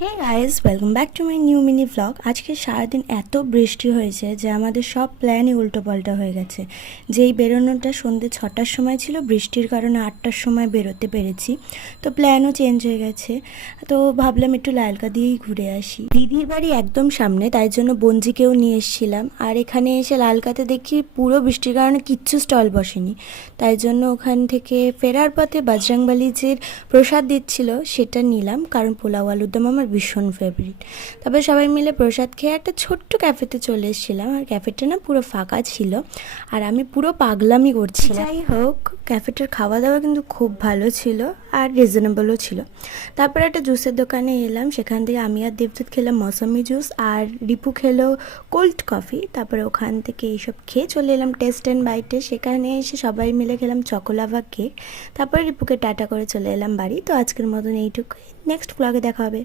Hey guys, welcome back to my new mini vlog. আজকে সারাদিন এত বৃষ্টি হয়েছে যে আমাদের সব প্ল্যানই উল্টোপাল্টা হয়ে গেছে। যেই বেরোনোটা সন্ধ্যে 6টার সময় ছিল, বৃষ্টির কারণে 8টার সময় বেরোতে পেরেছি, তো প্ল্যানও চেঞ্জ হয়ে গেছে। তো ভাবলাম একটু লালকা দিয়েই ঘুরে আসি। দিদির বাড়ি একদম সামনে, তাই জন্য বঞ্জিকেও নিয়ে এসেছিলাম। আর এখানে এসে লালকাতে দেখি পুরো বৃষ্টির কারণে কিচ্ছু স্টল বসেনি, তাই জন্য ওখান থেকে ফেরার পথে বজরংবলী যে প্রসাদ দিচ্ছিল সেটা নিলাম, কারণ পোলাও আলুর দম আমার ভীষণ ফেভারিট। তারপরে সবাই মিলে প্রসাদ খেয়ে একটা ছোট্ট ক্যাফেতে চলে এসেছিলাম, আর ক্যাফেটা না পুরো ফাঁকা ছিল, আর আমি পুরো পাগলামি করছিলাম। যাই হোক, ক্যাফেটার খাওয়া দাওয়া কিন্তু খুব ভালো ছিল আর রিজনেবলও ছিল। তারপরে একটা জুসের দোকানে এলাম, সেখান থেকে আমি আর দেবদূত খেলাম মৌসুমি জুস, আর রিপু খেলো কোল্ড কফি। তারপরে ওখান থেকে এইসব খেয়ে চলে এলাম টেস্ট অ্যান্ড বাইটে। সেখানে এসে সবাই মিলে খেলাম চকোলাভা কেক। তারপরে রিপুকে টাটা করে চলে এলাম বাড়ি। তো আজকের মতন এইটুকুই, নেক্সট ব্লগে দেখা হবে।